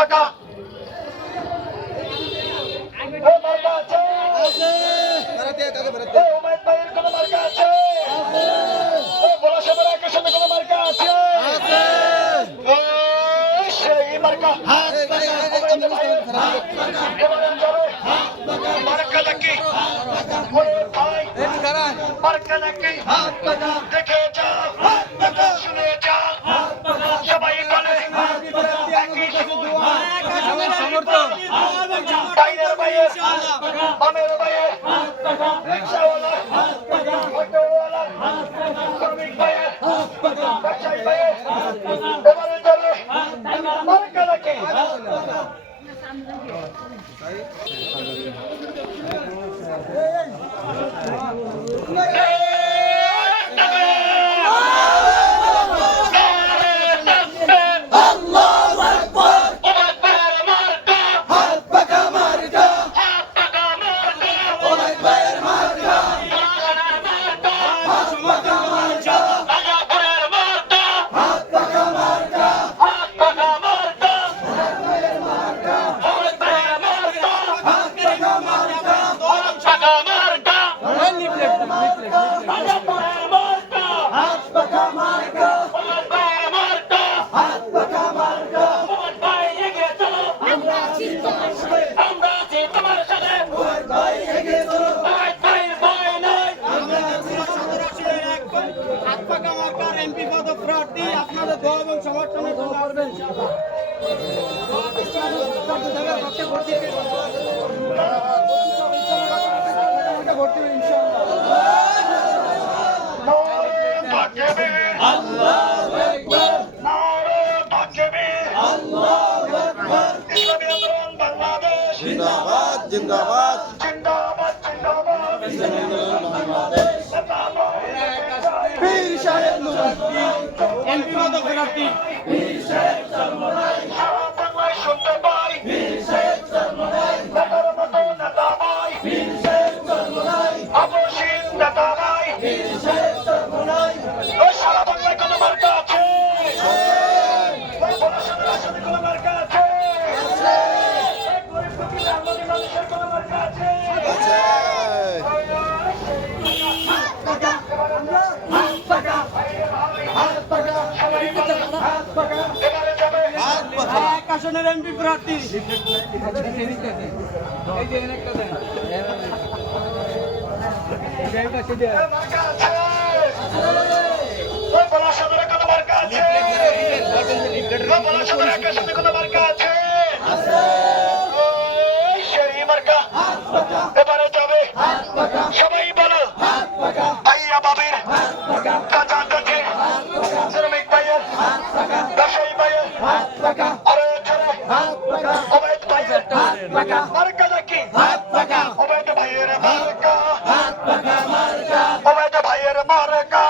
পাকা মার্কা আছে উমেদ ভাইয়ের কোন মার্কা আছে বলাসবের আকাশের কোন মার্কা আছে সেই মার্কা মার্কা নাকি মার্কা নাকি দেখে যাও শুনে যাও সবাই বলে বাইরের বাইরে মামের বাইরে রিক্সাওয়ালা অটোওয়ালা শ্রমিক বাইরে ব্যবসায়ী বাইরে এবারে চলে মার্কা নাকি আপনাদের দোয়া এবং সমর্থনের জন্য করবেন জিন্দাবাদ জিন্দাবাদ জিন্দাবাদ জিন্দাবাদ বাংলাদেশ বীর সাহেব এমপি পদপ্রার্থী বীর সাহেব চরমনাই সারা বাংলায় শুনতে পাই বীর সাহেব চরমনাই নেতার মতো নেতা ভাই বীর সাহেব চরমনাই অবসীন নেতা ভাই বীর সাহেব চরমনাই ওই সারা বাংলায় কোন মার্কা আছে ওই পড়াশোনার আসলে কোন মার্কা আছে গরিব দুঃখী মেহমানি মানুষের কোন মার্কা আছে আসনের এমপি প্রার্থী এবারে যাবে সবাই বলো ভাইয়া বাবির কাঁচা কাছে শ্রমিক ভাইয়ের ব্যবসায়ী ভাইয়ের আরে ছেড়ে অবৈধ ভাইয়ের মার্কা নাকি অবৈধ ভাইয়ের মার্কা অবৈধ ভাইয়ের মার্কা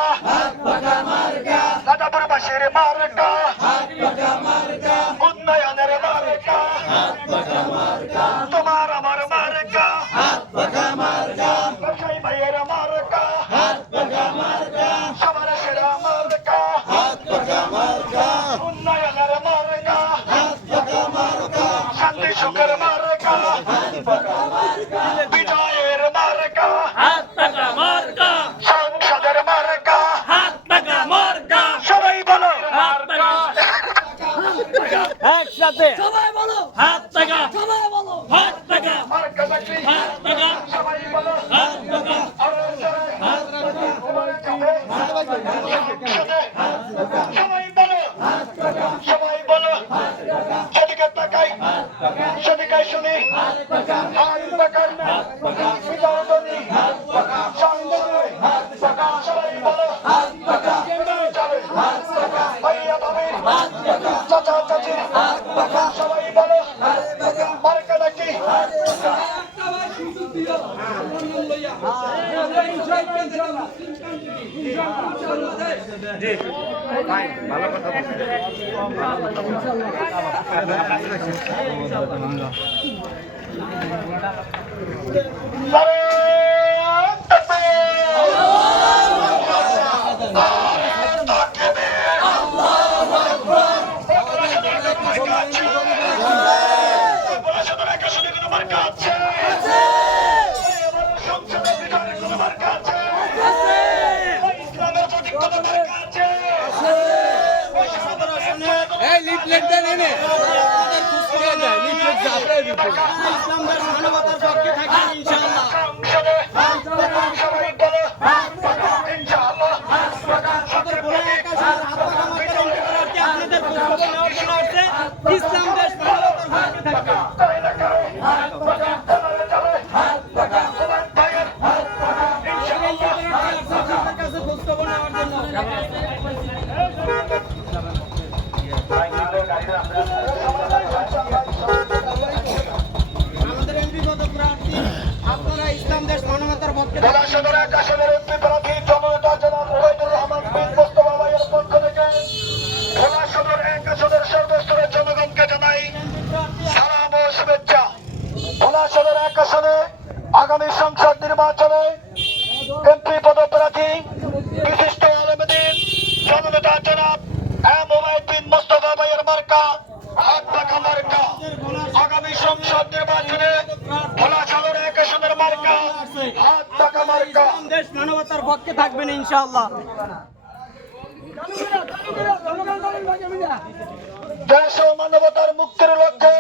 রাজাপুরবাসীর মার্কা উন্নয়নের মার্কা তোমার আমার মার্কা ব্যবসায়ী ভাইয়ের মার্কা সবার সেরা মার্কা উন্নয়নের মার্কা শান্তি সুখের মার্কা বিজয়ের মার্কা সংসদের মার্কা সবাই বলো একসাথে সবাই বলো হাত টাকা সবাই বলো হাত টাকা মার্কা নাকি হাত টাকা সবাই বলো হাত টাকা আরে ছেড়ে সবাই বলো সবাই বলো সেদিকে তাকাই সেদিকে শুনি হাত পাকাই বিদায়ী সবাই বলো ভাইয়া ভাবি চাচা চাচি সবাই বলো মার্কা নাকি ভালো কথা আল্লাহু আকবার ইসলাম দেশ মানবতার পক্ষে থাকবেন ইনশাআল্লাহ। সংসদে সবাই বলো ইনশাআল্লাহ। আমাদের ভোলা একাশনের হাত পাকা মাথার এমপি প্রার্থী আপনাদের খোঁজখবর নেওয়ার জন্য আসছে। ইসলাম দেশ মানবতার পক্ষে থাকবেন। তাই না কারো চলে চলে ভাইয়ের আপনাদের কাছে খোঁজখবর নেওয়ার জন্য। আমাদের এমপি পদপ্রার্থী আপনারা ইসলাম দেশ মানবতার পক্ষে ভোলা সদর এক আসনের এমপি প্রার্থী জননেতা জনাব ওবায়দুর রহমান বিন মোস্তফা ভাইয়ের পক্ষ থেকে ভোলা সদর এক আসনের সর্বস্তরের জনগণকে জানাই সালাম ও শুভেচ্ছা। ভোলা সদর এক আসনে আগামী সংসদ নির্বাচনে এমপি পদপ্রার্থী বিশিষ্ট আলেমদ্বীন জননেতা জনাব ওবায়দ বিন মোস্তফা ভাইয়ের মার্কা হাত পাখা মার্কা। আগামী সংসদ নির্বাচনে ভোলা সদর এক আসনের মার্কা হাত পাখা মার্কা। ইসলাম দেশ মানবতার পক্ষে থাকবেন ইনশাআল্লাহ। দেশ ও মানবতার মুক্তির লক্ষ্যে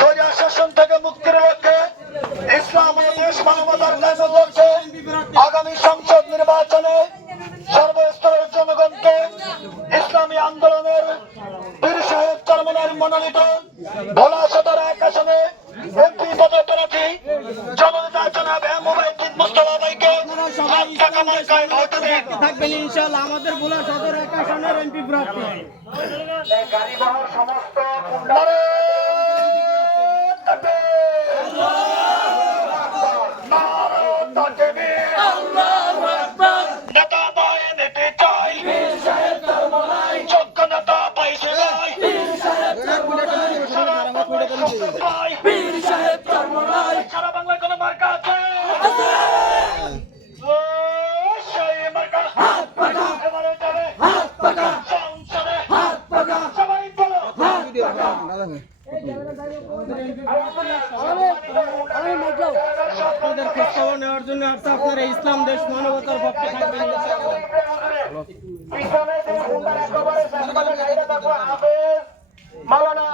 সোজা শাসন থেকে মুক্তির লক্ষ্যে ইসলাম ও দেশ মানবতার কাজের লক্ষ্যে আগামী সংসদ নির্বাচনে সর্বস্তরের জনগণকে ইসলামী আন্দোলনের বীর সাহেব চরমনার মনোনীত ভোলা সদর এক আসনে এমপি পদপ্রার্থী জননেতা জনাব ওবায়দ বিন মোস্তফা ভাইকে হাত পাকা মার্কায় ভোট দিন। থাকবেন ইনশাআল্লাহ। আমাদের ভোলা সদর এক আসনের এমপি প্রার্থী নারে তাকবীর! নারে তাকবীর! নেতা নয় নীতি চাই, যোগ্য নেতা পাইছে ভাই, সারা বাংলায় সংসদ পাই, সারা বাংলায় কোনো মার্কা আছে? ও, সেই মার্কা এবারে যাবে সংসদে সবাই বলো আপনাদের খোঁজখবর নেওয়ার জন্য আসছে। আপনারা ইসলাম দেশ মানবতার পক্ষে থাকবেন ইনশাআল্লাহ। পিছনে যে হুন্ডার একেবারে সামনে গাড়িটা দেখো হাফেজ মাওলানা